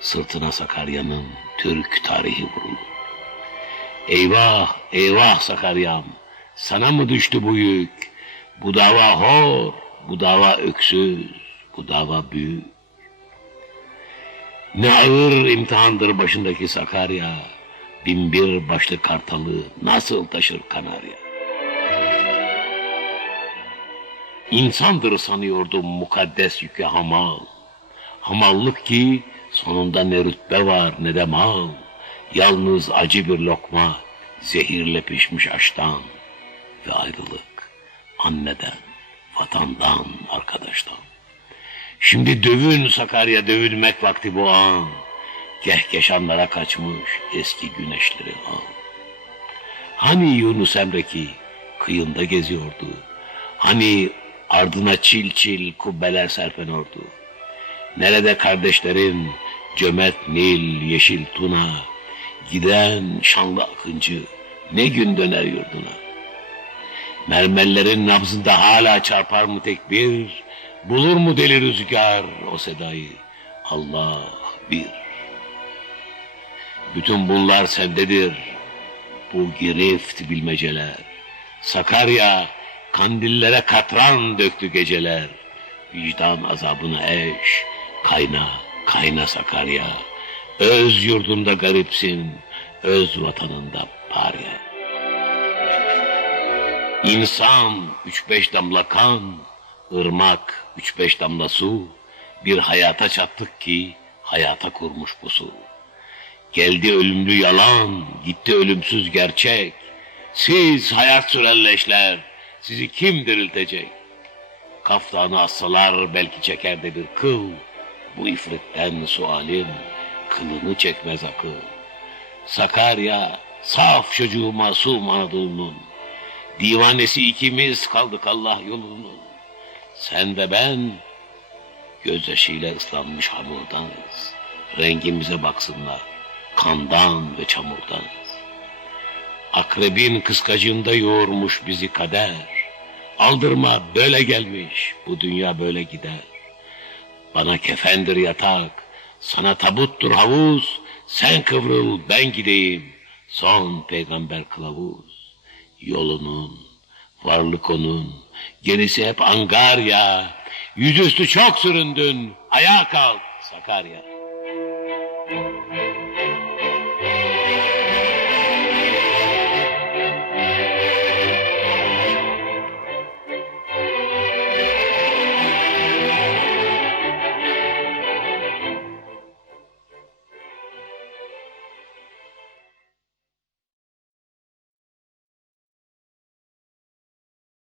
sırtına Sakarya'nın Türk tarihi vurulur. Eyvah, eyvah Sakarya'm, sana mı düştü bu yük? Bu dava hor, bu dava öksüz, bu dava büyük. Ne ağır imtihandır başındaki Sakarya, bin bir başlı kartalı nasıl taşır Kanarya? İnsandır sanıyordum mukaddes yükü hamal. Hamallık ki sonunda ne rütbe var ne de mal. Yalnız acı bir lokma, zehirle pişmiş aştan ve ayrılık anneden, vatandan, arkadaştan. Şimdi dövün Sakarya dövülmek vakti bu an. Kehkeşanlara kaçmış eski güneşleri al. Hani Yunus Emre ki kıyında geziyordu. Hani ardına çil çil kubbeler serpen ordu. Nerede kardeşlerin cömert Nil, yeşil Tuna, giden şanlı akıncı ne gün döner yurduna. Mermerlerin nabzında hala çarpar mı tekbir, bulur mu deli rüzgar o sedayı, Allah bir. Bütün bunlar sendedir, bu girift bilmeceler. Sakarya, kandillere katran döktü geceler. Vicdan azabına eş, kayna, kayna Sakarya. Öz yurdunda garipsin, öz vatanında parya. İnsan üç beş damla kan, ırmak üç beş damla su, bir hayata çattık ki hayata kurmuş bu su. Geldi ölümlü yalan, gitti ölümsüz gerçek. Siz hayat sürelleşler, sizi kim diriltecek? Kaftanı assalar belki çeker de bir kıl. Bu ifritten sualim, kılını çekmez akıl. Sakarya, saf çocuğu masum Anadolu'nun. Divanesi ikimiz kaldık Allah yolunun. Sen ve ben gözyaşıyla ıslanmış hamurdanız. Rengimize baksınlar, kandan ve çamurdanız. Akrebin kıskacında yoğurmuş bizi kader. Aldırma böyle gelmiş, bu dünya böyle gider. Bana kefendir yatak, sana tabuttur havuz. Sen kıvrıl ben gideyim, son peygamber kılavuz. Yolunun, varlık onun, gerisi hep angarya. Yüzüstü çok süründün, ayağa kalk Sakarya.